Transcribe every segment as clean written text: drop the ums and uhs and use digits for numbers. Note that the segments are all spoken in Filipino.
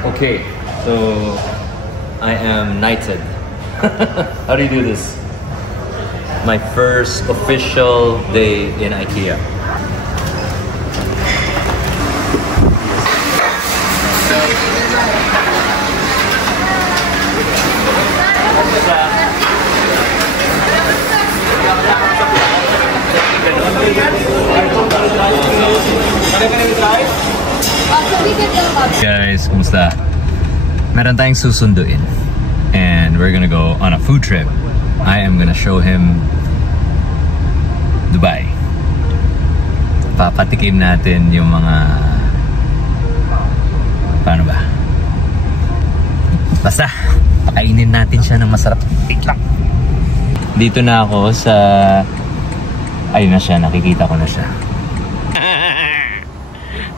Okay, so I am knighted. How do you do this? My first official day in IKEA. Guys, kumusta? Meron tayong susunduin and we're gonna go on a food trip. I am gonna show him Dubai. Papatikim natin yung mga paano ba? Basta pakainin natin siya ng masarap. Wait lang. Dito na ako sa ayun na siya, nakikita ko na siya.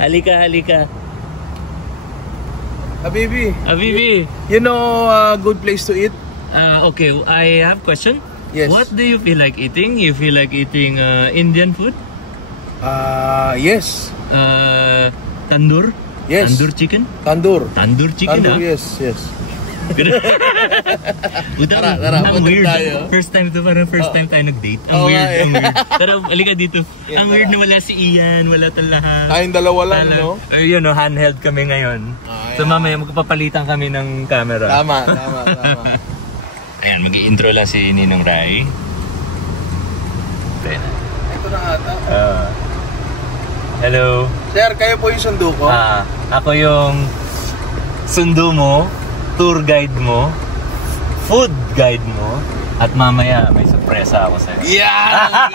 Halika, halika. Habibi. Habibi. You know a good place to eat? Okay, I have a question. Yes. What do you feel like eating? You feel like eating Indian food? Yes. Tandoor? Yes. Tandoor chicken? Tandoor. Tandoor chicken, Tandoor, yes, yes. Tara, ang weird. Tayo. First time tayo nag-date. Ang weird, ang weird. Tara, halika dito. Ang weird na wala si Ian, wala tayong lahat. Tayong dalawa lang, no? Ayun, no, handheld kami ngayon. So mamaya magpapalitan kami ng camera. Tama. Ayan, mag-i-intro lang si Ninong Rai. Ito na ata. Hello. Sir, kayo po yung sundo ko? Ako yung sundo mo, tour guide mo, food guide mo, at mamaya may sorpresa ako sa'yo. Yeah!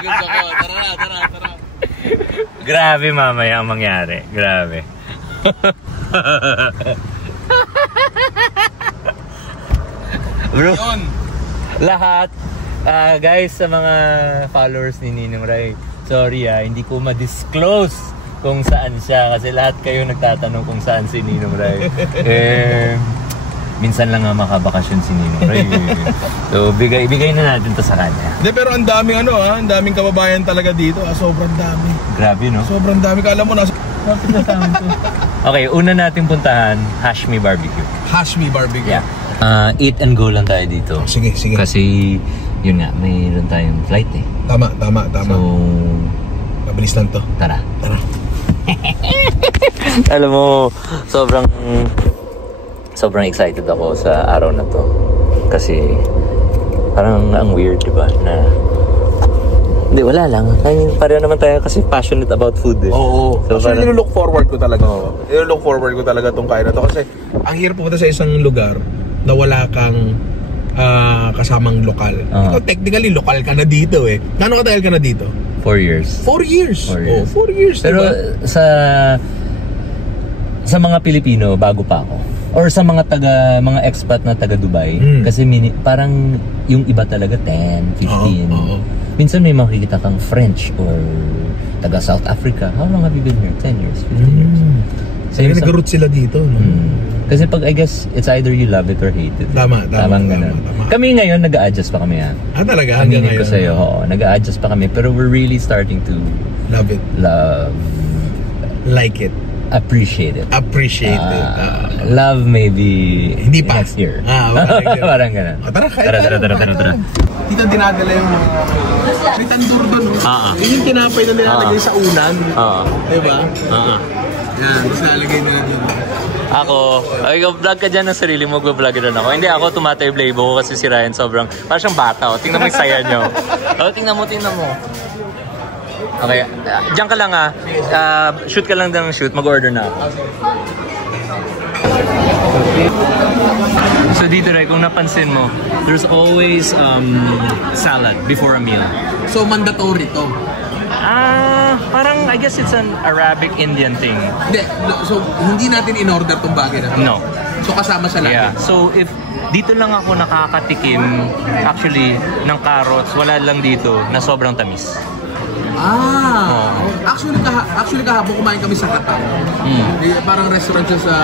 Gusto ko. Tara. Grabe mamaya ang mangyari. Grabe. Bro, Yun. lahat guys sa mga followers ni Ninong Rai, sorry hindi ko ma-disclose kung saan siya kasi lahat kayo nagtatanong kung saan si Ninong Rai. Minsan lang nga makabakasyon si Ninong Rai. So bigay na natin to sa kanya. Hindi, pero ang daming ang daming kababayan talaga dito. Sobrang dami. Grabe, no? Sobrang dami. Kala mo nasa Okay, una natin puntahan Hashmi Barbecue. Hashmi Barbecue. Yeah. Eat and go lang tayo dito. Sige. Kasi yun nga, mayroon tayong flight eh. Tama. So, mabilis lang to. Tara. Alam mo, sobrang excited ako sa araw na to. Kasi parang ang weird, diba? Na hindi, wala lang. Pareho naman tayo kasi passionate about food eh. Oo. So, actually, nilook forward ko talaga. Nilook forward ko talaga itong kain na to. Kasi ang hirap pumunta sa isang lugar na wala kang kasamang lokal. Ito, technically, lokal ka na dito eh. Gano'ng katagal ka na dito? 4 years. 4 years? 4 years. 4 years, Pero diba? sa mga Pilipino, bago pa ako. Or sa mga expat na taga Dubai. Kasi parang yung iba talaga 10, 15. Minsan may makikita kang French or taga South Africa. How long have you been here? 10 years, 15 years. Kaya nag-root sila dito, no? Kasi pag I guess it's either you love it or hate it. Tama. Kami ngayon nag-a-adjust pa kami talaga? Hanggang ngayon? Ko sa'yo, nag-a-adjust pa kami. Pero we're really starting to love it. Like it. Appreciate it. Love maybe hindi pa. Next year. Parang ganun. Tara. Dito dinadala yung mga may tandoor doon. Yun yung tinapay na nilalagay sa unan. Diba? Yan, tapos nalagay nila dyan. Ako, vlog ka dyan ng sarili mo, vlog rin ako. Hindi, ako tumatay playbo kasi si Ryan sobrang, parang siyang bata. Tingnan mo yung saya niyo. Tingnan mo. Okay, diyan ka lang shoot ka lang ng shoot, mag-order na ako. So dito Ray, kung napansin mo, there's always salad before a meal. So mandatory to? Parang I guess it's an Arabic Indian thing. Hindi, so hindi natin in-order tong bagay na to? No. So kasama sa lahat? Yeah, so if dito lang ako nakakatikim actually ng carrots, wala lang dito na sobrang tamis. Actually kahapon kumain kami sa Qatar. Parang restaurant siya sa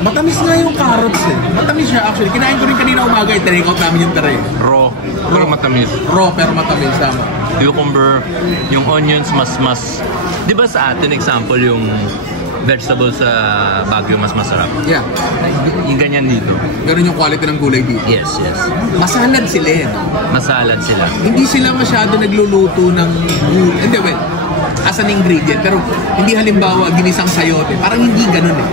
matamis nga yung carrots eh. Matamis siya actually. Kinain ko rin kanina umaga, i-take out namin yung tray. Raw, pero matamis. Tama. Cucumber, yung onions mas. 'Di ba sa atin example yung vegetables sa Baguio mas masarap. Yeah. Yung ganyan dito. Ganun yung quality ng gulay dito. Yes. Masalad sila eh. Masalad sila. Hindi sila masyado nagluluto ng gulay. Hindi, well, as an ingredient. Pero hindi halimbawa ginisang sayote. Parang hindi ganun eh.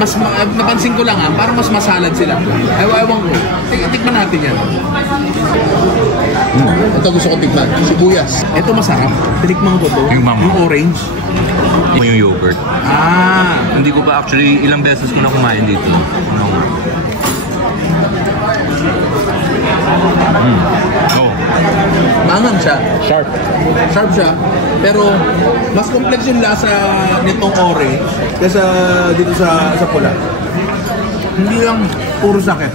Mas napansin ko lang parang mas masalad sila. Ewan ko. Tikman natin yan. Ito gusto ko tikman. Sibuyas. Ito masarap. Tinikman ko to. Yung orange. Yung yogurt. Hindi ko pa actually ilang beses ko na kumain dito. No. Mangang siya. Sharp siya. Pero mas complex yung lasa nitong orange kaysa dito sa pula. Hindi lang puro sakit.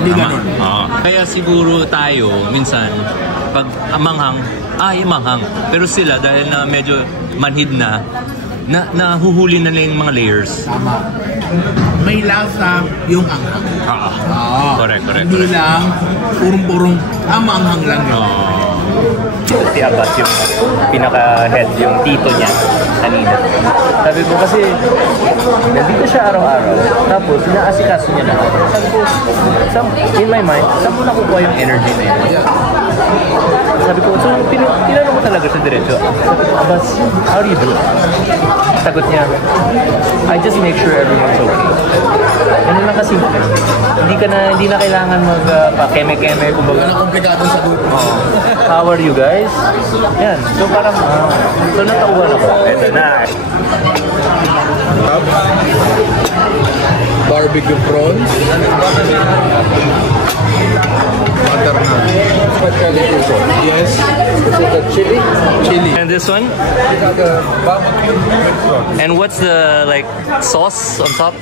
Hindi ganun. Kaya siguro tayo minsan pag manghang, manghang. Pero sila dahil na medyo manhid na nahuhuli na yung mga layers. Tama. May lasa yung anghang. Correct. Hindi lang purong-purong maanghang lang yun. Si Abbas yung pinaka-head, yung tito niya kanina. Sabi ko kasi nandito siya araw-araw, tapos inaasikaso niya na. Sabi ko, in my mind, saan mo nakukuha yung energy na yun? Sabi ko, so tinanong mo talaga sa diretso. Sabi ko, Abbas, how do you do it? Sagot niya, I just make sure everyone's okay. Ano lang kasi, hindi na kailangan mag-keme-keme. Wala nang komplikadong sagot. How are you guys? Yan. So parang, so natauhan ako. Ito na. Barbecue prawns. Butter naan. Yes. This is the chili. And this one? These are the barbecue red sauce. And what's the sauce on top?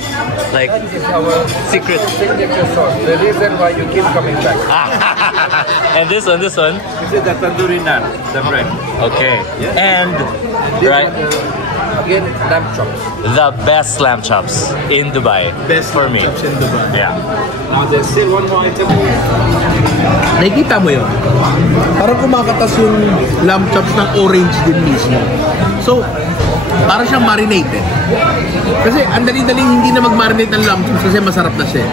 This is our Secret. signature sauce. The reason why you keep coming back. And this one? This is the tandoori naan, the bread. Okay. And, This right, one, again, lamb chops. the best lamb chops in Dubai. Best for me. chops in Dubai. Yeah. Now there's still one more item. Nakikita mo yun? Parang kumakatas yung lamb chops ng orange din mismo. So, parang siyang marinated. Kasi ang dali-daling hindi na mag-marinate ng lamb chops kasi masarap na siya.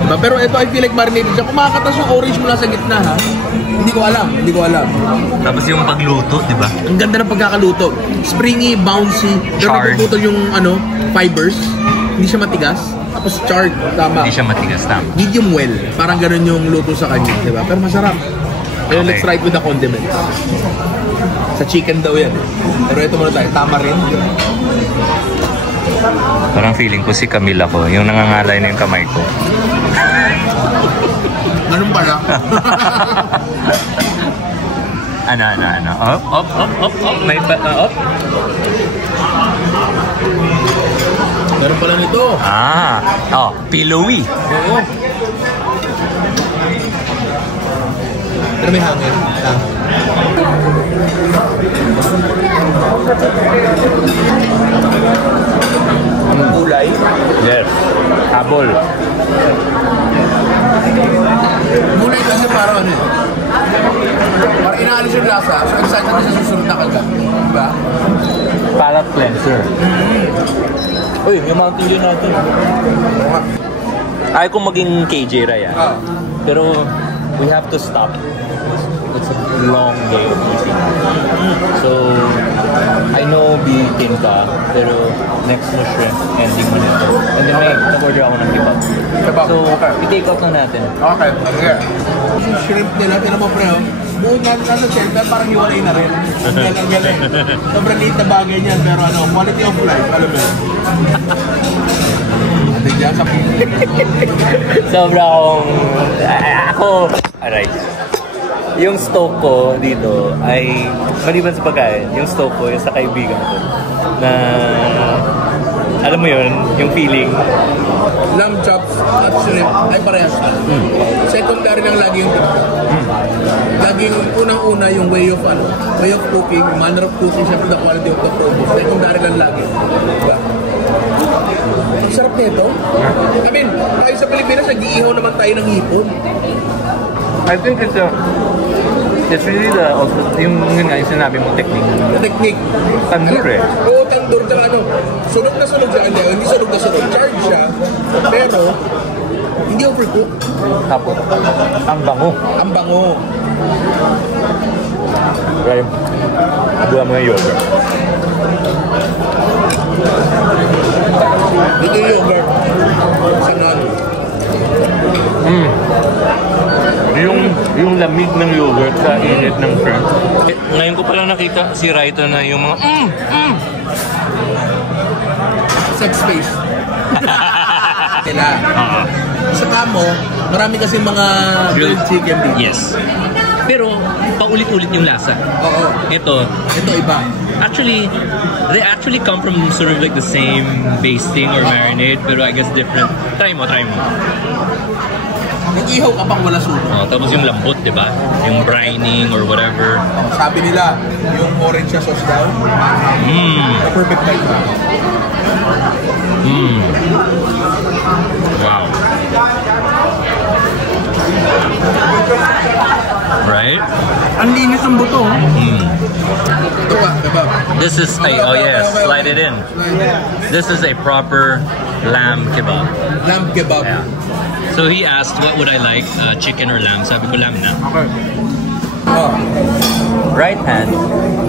Diba? Pero ito, I feel like marinated siya. Kumakatas yung orange mula sa gitna, ha? Hindi ko alam. Tapos yung pagluto, di ba? Ang ganda ng pagkakaluto. Springy, bouncy. Pero nagpuputo yung fibers. Hindi siya matigas. Tapos charred. Tama. Hindi siya matigas, tama. Medium well. Parang ganun yung luto sa kanya. Diba? Pero masarap. Ayun, let's try it with the condiments. Sa chicken daw yan. Pero ito muna tayo. Tama rin. Parang feeling ko si Camila ko, yung nangangalay na yung kamay ko. Ganun pala. Ano? Up. May up. Ganun pala nito. Pillowy. Oo. Pero may hangin. Gulay. Yes. Habol. Gulay kasi parang parang inaalis yung lasa. So excited na sa susunod na kalga. Diba? Palate cleanser. Uy, yung Mountain Dew natin. Ayaw kong maging KJ Raya. Pero we have to stop. It's a long day of eating. So, I know bitin ka, pero next mo shrimp, ending mo nito. And then may nag-order ako ng kebab. So, i-take out na natin. Okay. Yung shrimp nila, tinan mo pre, buong nasa center, parang hiwalay na rin. Galing. Sobrang liit na bagay niyan, pero quality of life, alam mo yun. Atin dyan sa Sobra ako, aray. Yung stoke ko dito ay, maliban sa pagkain, yung stoke ko yung sa kaibigan ko. Na, alam mo yun, yung feeling. Lamb chops at shrimp ay parehas na. Secondary lang lagi yung tikman. Laging unang-una yung way of cooking, manner of cooking, syempre the quality of the product. Secondary lang lagi. Diba? Ang sarap nito. I mean, tayo sa Pilipinas, nag-iihaw naman tayo ng hipon. I think it's really yung nga yung sinabi mo technique. The technique. Tandoor eh. Oo, factor, tsaka ano, sunog na sunog siya, hindi sunog na sunog, charge siya, pero hindi overcook. Tapos, ang bango. Ang bango. Right. Buha mo yung yogurt. Ito yung yogurt. Sa nan. Yung lamig ng yogurt sa init ng shrimp. Ngayon ko pala nakita si Raito na yung mga Sex space. Sila. Sa kamo, marami kasi mga grilled chicken dito. Yes. Pero paulit-ulit yung lasa. Oo. Ito Iba. actually, they actually come from sort of like the same basting or marinade, pero I guess different. Try mo. Nag-ihaw ka pang wala sunog. Tapos yung lambot, di ba? Yung brining or whatever. Sabi nila, yung orange na sauce daw, perfect type na. Wow. Right? Ang linis ng buto. Ito ba? Diba? This is oh yes, slide it in. This is a proper lamb kebab. Lamb kebab. Yeah. So he asked, what would I like, chicken or lamb? Sabi ko lamb na. Okay. Right hand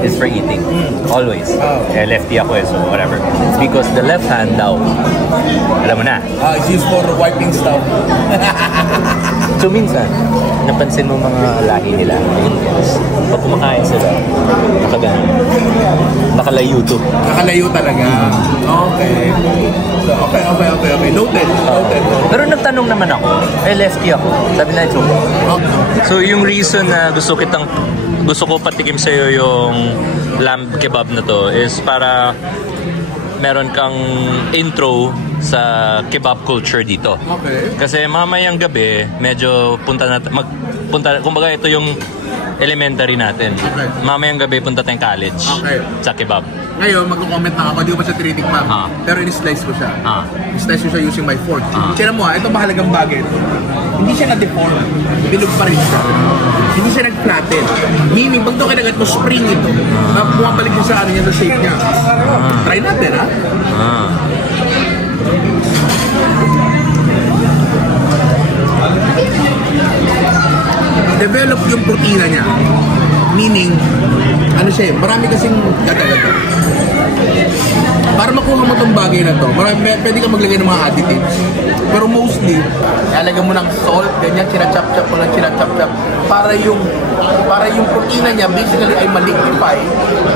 is for eating, always. Lefty ako so whatever. It's because the left hand daw, alam mo na. It's used for wiping stuff. So minsan, napansin mo mga lahi nila, Indians, pag kumakain sila, nakalayo to. Nakalayo talaga. Okay. So, okay. Noted. Pero nagtanong naman ako, lefty ako. Sabi na, so yung reason na gusto ko patikim sa'yo yung lamb kebab na to is para meron kang intro sa kebab culture dito. Okay. Kasi mamayang gabi, medyo kumbaga ito yung elementary natin. Okay. Mamayang gabi punta tayong college sa kebab. Ngayon, mag-comment na ako, di ko pa siya tinitikman. Pero in-slice ko siya. In-slice ko siya using my fork. Kaya mo ito mahalagang bagay ito. Hindi siya na-deform. Bilog pa rin siya. Hindi siya nag-flatten. Meaning, pag ito kinagat mo, spring ito. Bumabalik siya sa ano niya, sa shape niya. Try natin, ha? Develop yung protina niya. Meaning, ano siya marami kasing gata-gata. Para makuha mo tong bagay na to, pwede ka maglagay ng mga additives. Pero mostly, lalagyan mo ng salt, ganyan, china-chop-chop mo lang, china-chop-chop. Para yung protina niya, basically ay ma-liquefy.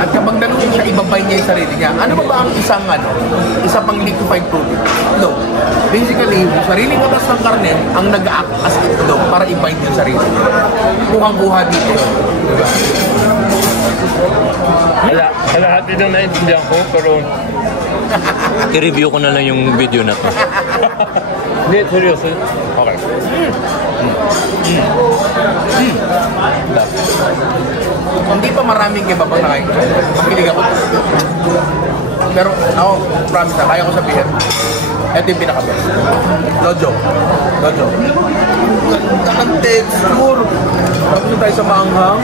At kapag naluin siya, ibabay niya yung sarili niya. Ano ba ang isa pang liquefied protein? No. Basically, yung sariling oras ng karne, ang nag-act as itlog para i-bind yung sarili niya. Kuhang-kuha dito. Diba? Lahat ito naintindihan ko, pero i-review ko na lang yung video na to. Hindi, seryoso. Okay. Hindi pa maraming kebab ang nakain ko. Makilig ako. Pero ako, promise na, kaya ko sabihin. Ito yung pinaka-best. Dojo. Ganda ng texture. Tapos tayo sa maanghang.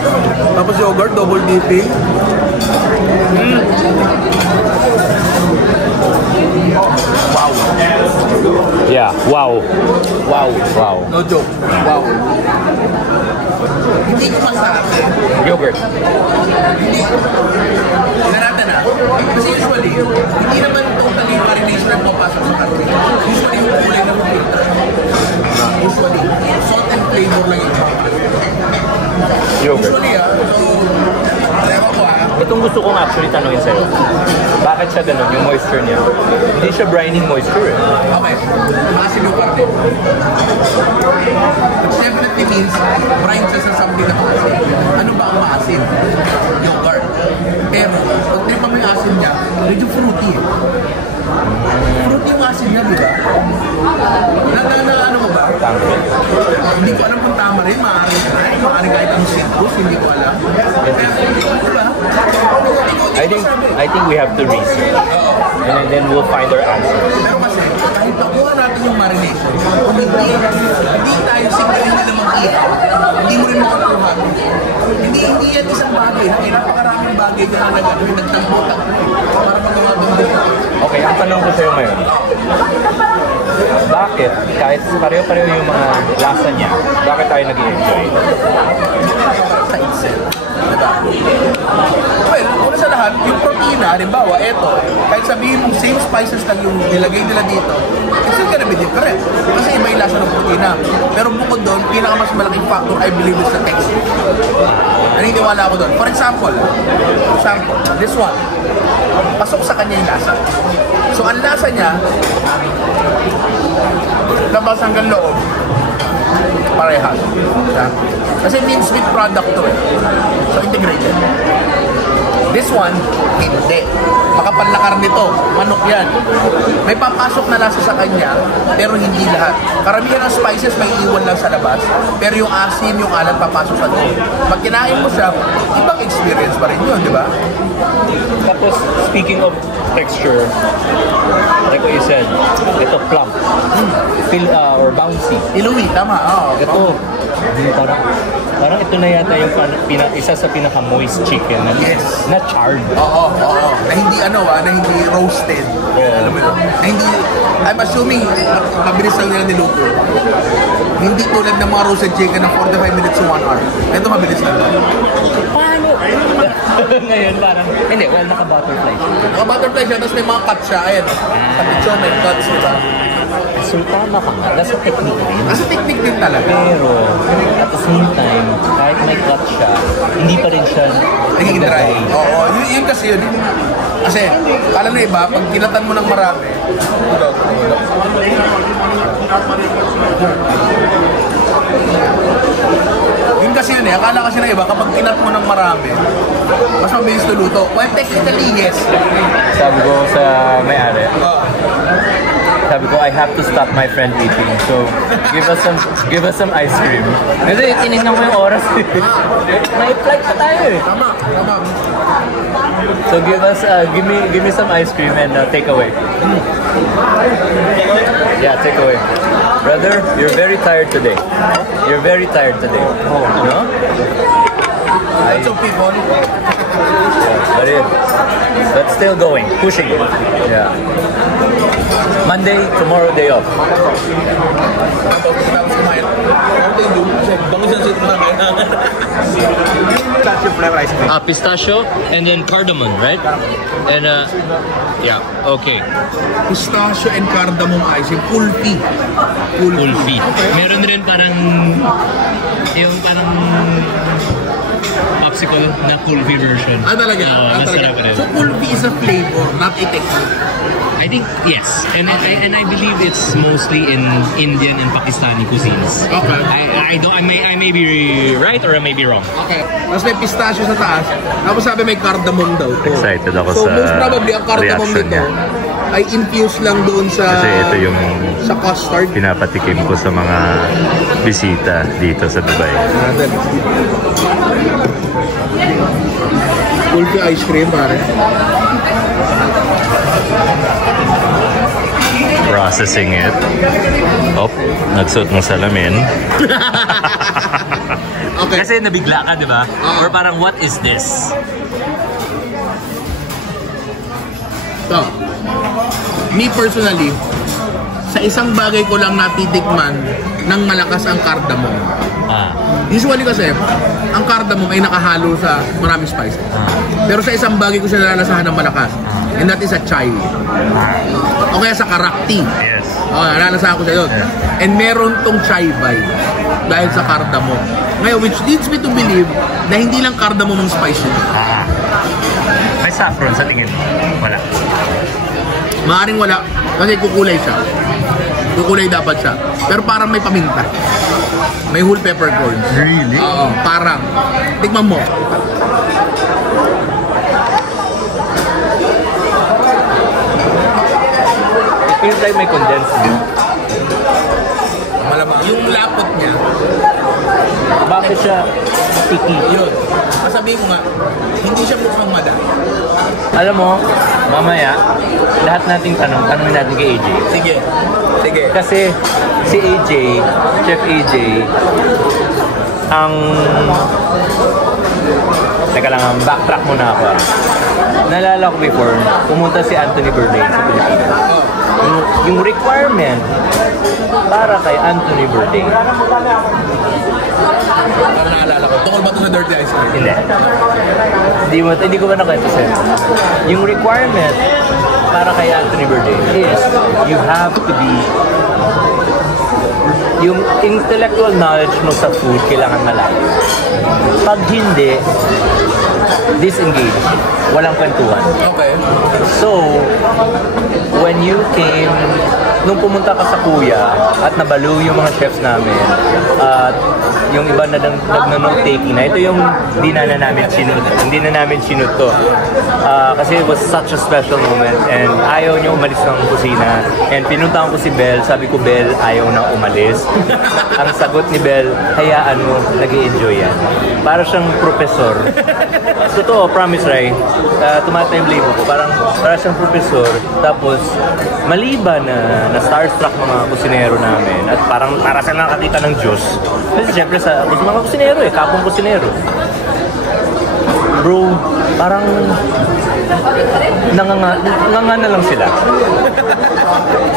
Tapos yogurt, double dipping. Wow. Yeah, wow. No joke. Wow. Hindi ko masabi. Yogurt. Hindi. Tingnan natin na. Kasi usually, hindi naman totally marination ang papasok sa karne. Usually, yung kulay na filter. Usually, salt and flavor lang yung papasok. Yogurt. Usually, Itong gusto kong actually tanongin sa'yo. Bakit siya ganun, yung moisture niya? Hindi siya brining moisture eh. Okay. Maasin yung karne. Which definitely means brine siya sa something na maasin. Ano ba ang maasin? Yogurt. Pero, pag trip mo yung asin niya, medyo fruity eh. Fruity yung asin niya, di ba? Ano mo ba? Hindi ko alam kung tama rin. Maaari kahit ang citrus, hindi ko alam. Diba? I think we have to research. And then we'll find our answer. Pero kasi, kahit nakuha natin yung marination, kung hindi tayo simple na mag-ihaw, hindi mo rin makakuha. Hindi yan isang bagay. Napakaraming bagay ka na nagtambutan para magawa doon. Okay, ang tanong ko sa'yo ngayon, bakit, kahit pareho-pareho yung mga lasa niya, bakit tayo nag-i-enjoy? Sa itself. Well, una sa lahat, yung protina, halimbawa, eto, kahit sabihin mong same spices lang yung nilagay nila dito, it's still gonna be different. Kasi iba yung lasa ng protina. Pero bukod doon, pinakamas malaking factor, I believe, is the texture. Naniniwala ako doon. For example, this one, pasok sa kanya yung lasa. So, ang lasa niya, labas hanggang loob, parehas. Kasi means sweet product to eh. So, integrated. This one, hindi. Makapal na karne to. Manok yan. May papasok na lasa sa kanya, pero hindi lahat. Karamihan ng spices may iwan lang sa labas, pero yung asim, yung alat, papasok sa loob. Pag kinain mo siya, ibang experience pa rin yun, di ba? Tapos, speaking of texture, like what you said, ito plump, or bouncy. Iluwi, tama. Oh, ito, parang ito na yata yung isa sa pinaka-moist chicken na, yes, na charred. Oo. Na hindi na hindi roasted. Alam mo yun? Na hindi, I'm assuming, mabilis lang nila niluto. Hindi tulad ng mga roasted chicken ng 45 minutes to 1 hour. Ito mabilis lang. Paano? Ngayon parang, hindi, well, naka-butterfly siya. Naka-butterfly siya, tapos may mga cuts siya. Ayan, kapitso, may cuts, diba? So, tama ka nga. Nasa technique rin. Nasa technique din talaga. Pero, at the same time, kahit may cut siya, hindi pa rin siya naging dry. Oo, yun kasi yun. Kasi, kala na iba, pag kinatan mo ng marami, yun kasi yun eh. Akala kasi na iba, kapag kinat mo ng marami, mas mabilis luluto. Well, technically, yes. Sabi ko sa may-ari, sabi ko, I have to stop my friend eating. So, give us some ice cream. Kasi tinignan ko yung oras. May flight pa tayo eh. Tama. So give me some ice cream and take away. Yeah, take away. Brother, you're very tired today. You're very tired today. No? Lots of people. Yeah, but still going, pushing it. Yeah. Monday, tomorrow, day off. Pistachio and then cardamom, right? And yeah, okay. Pistachio and cardamom icing, kulfi. Kulfi. Okay. Meron rin parang yung parang popsicle na kulfi version. Talaga? Masarap rin. So kulfi is a flavor, not a technique. I think yes, and I believe it's mostly in Indian and Pakistani cuisines. Okay. I may be right or I may be wrong. Okay. Tapos may pistachio sa taas. Tapos sabi may cardamom daw. Excited ako so, sa most probably ang cardamom reaction nito ay infused lang doon sa kasi ito yung sa custard. Pinapatikim ko sa mga bisita dito sa Dubai. Kulfi ice cream, pare. Processing it. Oh, nagsuot ng salamin. Okay. Kasi nabigla ka, di ba? Or parang, what is this? So, me personally, sa isang bagay ko lang natitikman ng malakas ang cardamom. Usually kasi, ang cardamom ay nakahalo sa maraming spices. Pero sa isang bagay ko siya nalalasahan ng malakas. And that is a chai. O kaya sa karakti. Yes. Nalalasahan ko siya doon. And meron tong chai vibe dahil sa cardamom. Ngayon, which leads me to believe na hindi lang cardamom ang spice nito. May saffron sa tingin. Wala. Maaring wala kasi kukulay siya. Kukulay dapat siya. Pero parang may paminta. May whole peppercorns. Really? Oo, parang. Tikman mo. It feels like may condensed milk. Malamang. Yung lapot niya. Bakit siya sticky? Yun. Masabihin ko nga, hindi siya mukhang madami. Alam mo, mamaya, lahat nating tanongin natin kay AJ. Sige. Sige. Kasi si AJ, Chef AJ, ang Teka lang, backtrack muna ako. Naalala ko before, pumunta si Anthony Bourdain sa Pilipinas. Yung requirement para kay Anthony Bourdain. Para naalala ko. Tungkol ba ito sa dirty ice cream? Hindi. Hindi ko ba nakwento sa'yo? Yung requirement para kay Anthony Bourdain is you have to be yung intellectual knowledge mo sa food kailangan malayo. Pag hindi, disengage. Walang kwentuhan. Okay. So, when you came, nung pumunta ka sa Kuya at nabalo yung mga chefs namin at yung iba na nag-note taking na ito yung hindi na namin sinut to kasi it was such a special moment and ayaw niya umalis ng kusina and pinuntahan ko si Belle, sabi ko Belle ayaw na umalis. Ang sagot ni Belle, hayaan mo, nag-i-enjoy yan. Para siyang professor. Totoo, promise Ray, tumatay yung label ko, para siyang professor tapos maliban na starstruck mga kusinero namin at parang para silang nakakita ng Diyos. Kasi siyempre sa mga kusinero kapong kusinero. Bro, parang nanganga na lang sila.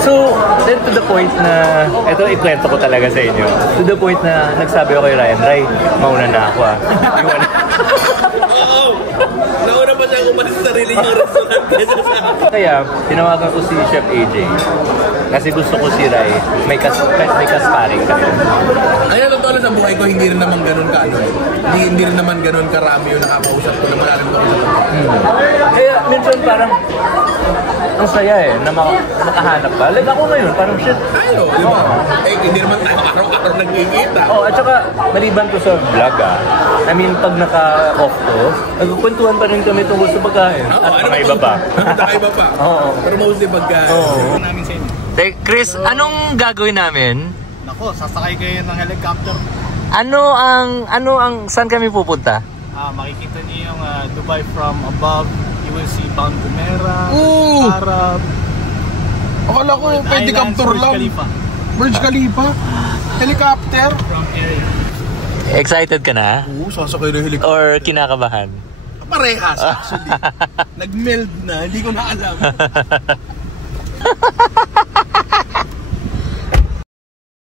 So, then to the point na, ito ikwento ko talaga sa inyo. To the point na nagsabi ako kay Ryan, Ray, mauna na ako Nauna pa siya umalis sa sarili niyang restaurant kesa sa akin. Kaya, tinawagan ko si Chef AJ. Kasi gusto ko si Ray, may kasparing kami. Kaya totoo lang sa buhay ko, hindi rin naman ganun ka ano eh. Hindi rin naman ganun karami yung nakakausap ko na malalim ko sa Kaya minsan parang ang saya na makahanap ka. Like ako ngayon, parang shit. Ayo, di ba? Hindi naman tayo araw-araw nagkikita. At saka maliban ko sa vlog I mean, pag naka-off ko, nagkukwentuhan pa rin kami tungkol sa pagkain. At mga iba pa. Iba pa. Pero mostly pagkain. Namin sa inyo. Chris, anong gagawin namin? Nako, sasakay kayo ng helicopter. Saan kami pupunta? Makikita niyo yung Dubai from above. You will see Mount Jumeirah, Arab. Akala ko pwede capture lang. Burj Khalifa. Helicopter. From area. Excited ka na? Oo, sasakay ng helicopter. Or kinakabahan? Parehas actually. Nag-meld na, hindi ko na alam.